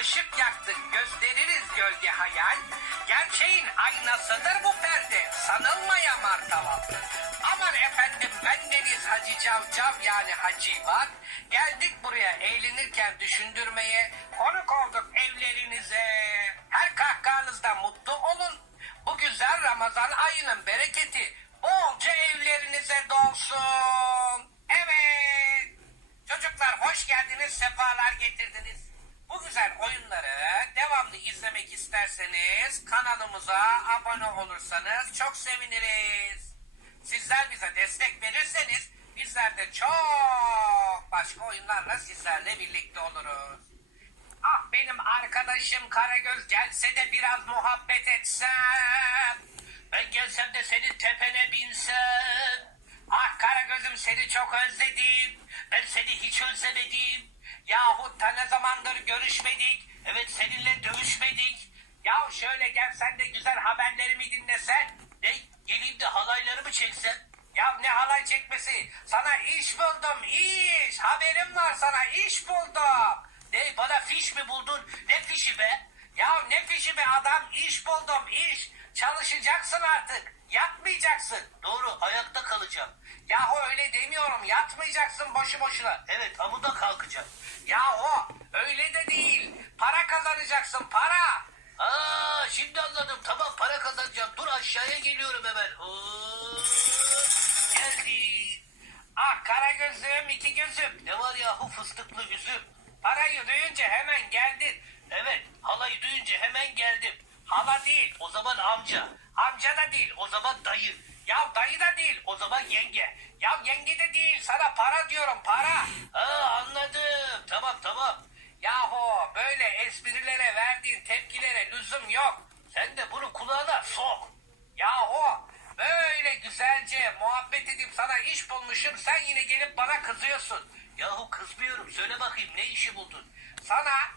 ışık yaktık gösteririz gölge hayal. Gerçeğin aynasıdır bu perde sanılmaya martaval. Aman efendim bendeniz Hacı Cavcav yani Hacivat. Geldik buraya eğlenirken düşündürmeye. Konuk olduk evlerinize. Her kahkahanızda mutlu olun. Bu güzel Ramazan ayının bereketi bolca evlerinize dolsun. Evet. Çocuklar hoş geldiniz, sefalar getirdiniz. Bu güzel oyunları devamlı izlemek isterseniz kanalımıza abone olursanız çok seviniriz. Sizler bize destek verirseniz bizler de çok başka oyunlarla sizlerle birlikte oluruz. Ah benim arkadaşım Karagöz gelse de biraz muhabbet etsem. Ben gelsem de senin tepene binsem. Ah Karagöz'üm seni çok özledim. Ben seni hiç özlemedim. Yahut da ne zamandır görüşmedik. Evet seninle dövüşmedik. Yahu şöyle gelsen de güzel haberlerimi dinlesen. Ne geleyim de halaylarımı çeksen. Ya ne halay çekmesi? Sana iş buldum iş. Haberim var sana iş buldum. Ne bana fiş mi buldun? Ne fişi be? Ya ne fişi be adam iş buldum iş. Çalışacaksın artık. Yatmayacaksın. Doğru ayakta kalacağım. Yahu öyle demiyorum yatmayacaksın boşu boşuna. Evet amuda kalkacaksın. Yahu öyle de değil. Para kazanacaksın para. Aa şimdi anladım tamam para kazanacağım. Dur aşağıya geliyorum hemen. Hop, Geldim. Ah kara gözüm iki gözüm. Ne var yahu fıstıklı üzüm. Parayı duyunca hemen geldin. Evet halayı duyunca hemen geldim. Hala değil o zaman amca. Amca da değil o zaman dayı. Ya dayı da değil o zaman yenge. Ya yenge de değil sana para diyorum para. Aa anladım tamam tamam. Yahu böyle esprilere verdiğin tepkilere lüzum yok. Sen de bunu kulağına sok. Yahu böyle güzelce muhabbet edip sana iş bulmuşum sen yine gelip bana kızıyorsun. Yahu kızmıyorum söyle bakayım ne işi buldun? Sana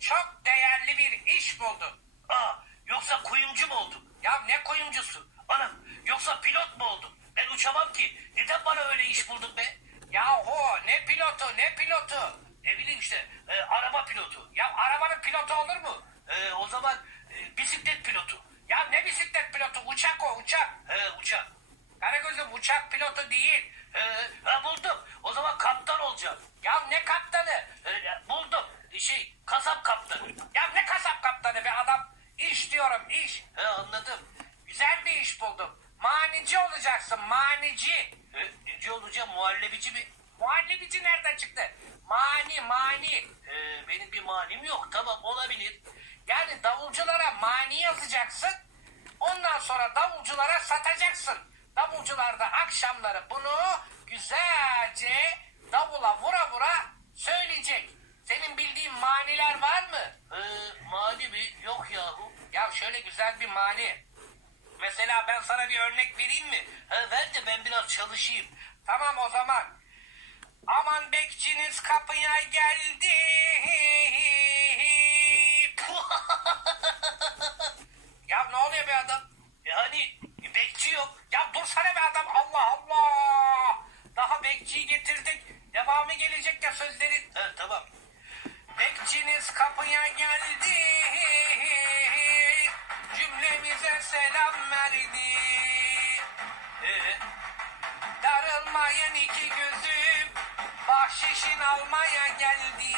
çok değerli bir iş buldum. Aa yoksa kuyumcu mu oldun? Ya ne kuyumcusu? Anam yoksa pilot mu oldun? Ben uçamam ki. Neden bana öyle iş buldun be? Yahu ne pilotu ne pilotu? Ne bileyim işte e, araba pilotu. Ya arabanın pilotu olur mu? E, o zaman e, bisiklet pilotu. Ya ne bisiklet pilotu? Uçak o uçak. He uçak. Karagöz'üm uçak pilotu değil. Ee, ha, buldum. O zaman kaptan olacağım. Ya ne kaptanı? Ee, buldum. Şey kasap kaptanı. Ya ne kasap kaptanı be adam? İş diyorum iş. He anladım. Güzel bir iş buldum. Manici olacaksın manici. Ee, neci olacağım muhallebici mi? Muhallebici nereden çıktı? Mani mani. Ee, benim bir manim yok tamam olabilir. Yani davulculara mani yazacaksın. Ondan sonra davulculara satacaksın. Davulcular da akşamları bunu güzelce davula vura vura söyleyecek. Senin bildiğin maniler var mı? Ee, mani mi? Yok yahu. Ya şöyle güzel bir mani. Mesela ben sana bir örnek vereyim mi? He, ver de ben biraz çalışayım. Tamam o zaman. Aman bekçiniz kapıya geldi. Ya ne oluyor be adam? Yani bekçi yok. Ya dursana be adam Allah Allah. Daha bekçiyi getirdik. Devamı gelecek ya sözlerin. He, tamam. Bekçiniz kapıya geldi. Cümlemize selam verdi. Ee? Darılmayın iki gözüm. Bahşişin almaya geldi.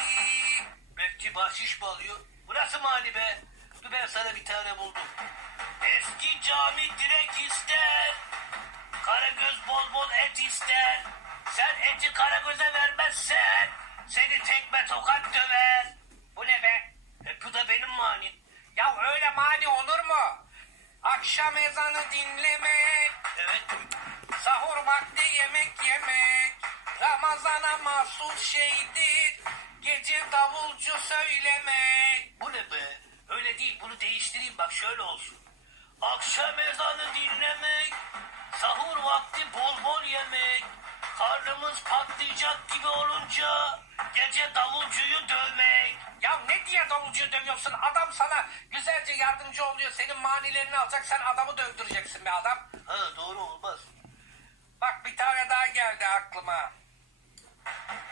Bekçi bahşiş mi alıyor? Burası mani be. Dur ben sana bir tane buldum. Eski cami direk ister. Karagöz bol bol et ister. Sen eti Karagöz'e vermezsen seni tekme tokat döver. Bu ne be? E, bu da benim manim. Ya öyle mani olur mu? Akşam ezanı dinlemek. Evet. Sahur vakti yemek yemek. Ramazana mahsus şeydir. Gece davulcu söylemek. Bu ne be? Öyle değil bunu değiştireyim bak şöyle olsun. Akşam ezanı dinlemek, sahur vakti bol bol yemek, karnımız patlayacak gibi olunca gece davulcuyu dövmek. Ya ne diye davulcuyu dövüyorsun? Adam sana güzelce yardımcı oluyor. Senin manilerini alacak, sen adamı dövdüreceksin be adam. Ha doğru olmaz. Bak bir tane daha geldi aklıma.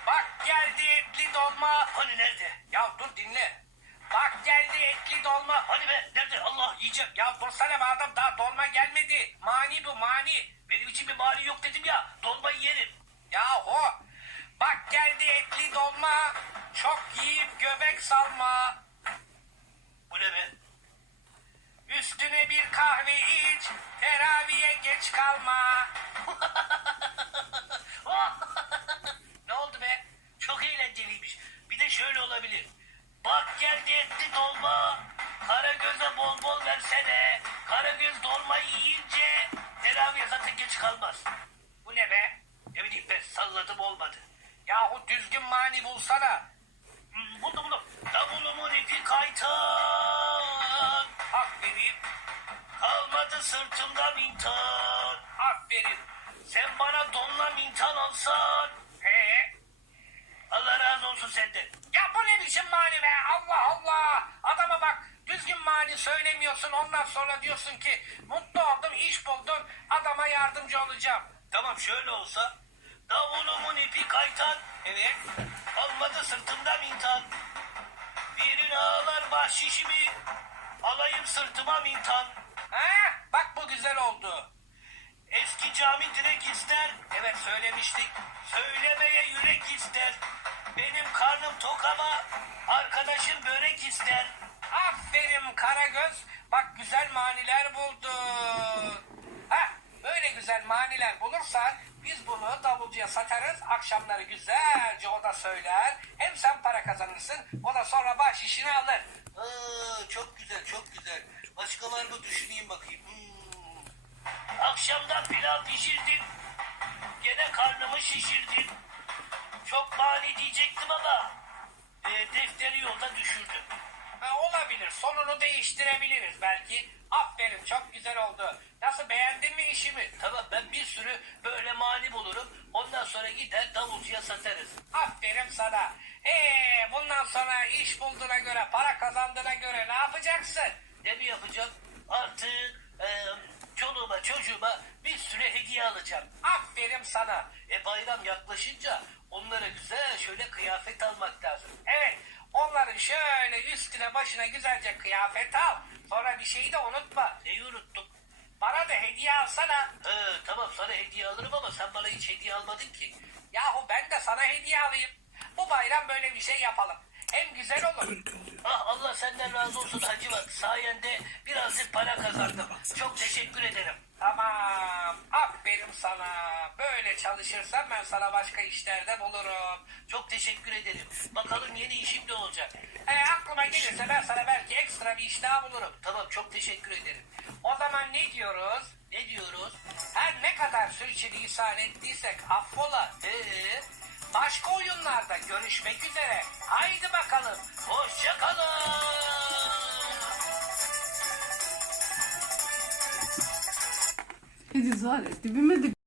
Bak geldi etli dolma. Hani nerede? Ya dur dinle. Geldi etli dolma. Hadi be nerede Allah yiyeceğim. Ya dursana be adam daha dolma gelmedi. Mani bu mani. Benim için bir mani yok dedim ya. Dolmayı yerim. Yahu bak geldi etli dolma. Çok yiyip göbek salma. Bu ne be? Üstüne bir kahve iç. Teraviye geç kalma. ne oldu be? Çok eğlenceliymiş. Bir de şöyle olabilir. Bak geldi etli dolma. Karagöz'e bol bol versene. Karagöz dolmayı yiyince teraviye zaten geç kalmaz. Bu ne be? Ne bileyim ben salladım olmadı. Yahu düzgün mani bulsana. Hmm, buldum buldum. Davulumun ipi kaytan. Aferin. Kalmadı sırtımda mintan. Aferin. Sen bana donla mintan alsan. He. Allah razı olsun senden. Ya bu ne biçim mani be? Allah Allah. Adama bak mani söylemiyorsun. Ondan sonra diyorsun ki mutlu oldum, iş buldum. Adama yardımcı olacağım. Tamam şöyle olsa. Davulumun ipi kaytan. Evet. Kalmadı sırtımda mintan. Birin ağlar bahşişimi. Alayım sırtıma mintan. Ha, bak bu güzel oldu. Eski cami direk ister. Evet söylemiştik. Söylemeye yürek ister. Benim karnım tok ama arkadaşım börek ister. Aferin Karagöz. Bak güzel maniler buldun. Ha, böyle güzel maniler bulursan biz bunu davulcuya satarız. Akşamları güzelce o da söyler. Hem sen para kazanırsın. O da sonra bahşişini alır. Aa, çok güzel çok güzel. Başka var mı düşüneyim bakayım. Hmm. Akşamdan pilav pişirdim. Gene karnımı şişirdim. Çok mani diyecektim ama e, defteri yolda düşürdüm. Ha, olabilir. Sonunu değiştirebiliriz belki. Aferin çok güzel oldu. Nasıl beğendin mi işimi? Tamam ben bir sürü böyle mani bulurum. Ondan sonra gider davulcuya satarız. Aferin sana. Ee, bundan sonra iş bulduğuna göre, para kazandığına göre ne yapacaksın? Ne mi yapacağım? Artık e, çoluğuma çocuğuma bir sürü hediye alacağım. Aferin sana. E bayram yaklaşınca onlara güzel şöyle kıyafet almak lazım. Evet onların şöyle üstüne başına güzelce kıyafet al. Sonra bir şeyi de unutma. Neyi unuttum? Bana da hediye alsana. He, tamam sana hediye alırım ama sen bana hiç hediye almadın ki. Yahu ben de sana hediye alayım. Bu bayram böyle bir şey yapalım. Hem güzel olur. Ah Allah senden razı olsun Hacı bak. Sayende birazcık para kazandım. Çok teşekkür ederim. Tamam. Sana. Böyle çalışırsan ben sana başka işlerde bulurum. Çok teşekkür ederim. Bakalım yeni işim ne olacak? E, aklıma gelirse ben sana belki ekstra bir iş daha bulurum. Tamam çok teşekkür ederim. O zaman ne diyoruz? Ne diyoruz? Her ne kadar sürçülisan ettiysek affola. Ee, başka oyunlarda görüşmek üzere. Haydi bakalım. Hoşçakalın. Ediz var ya dibime de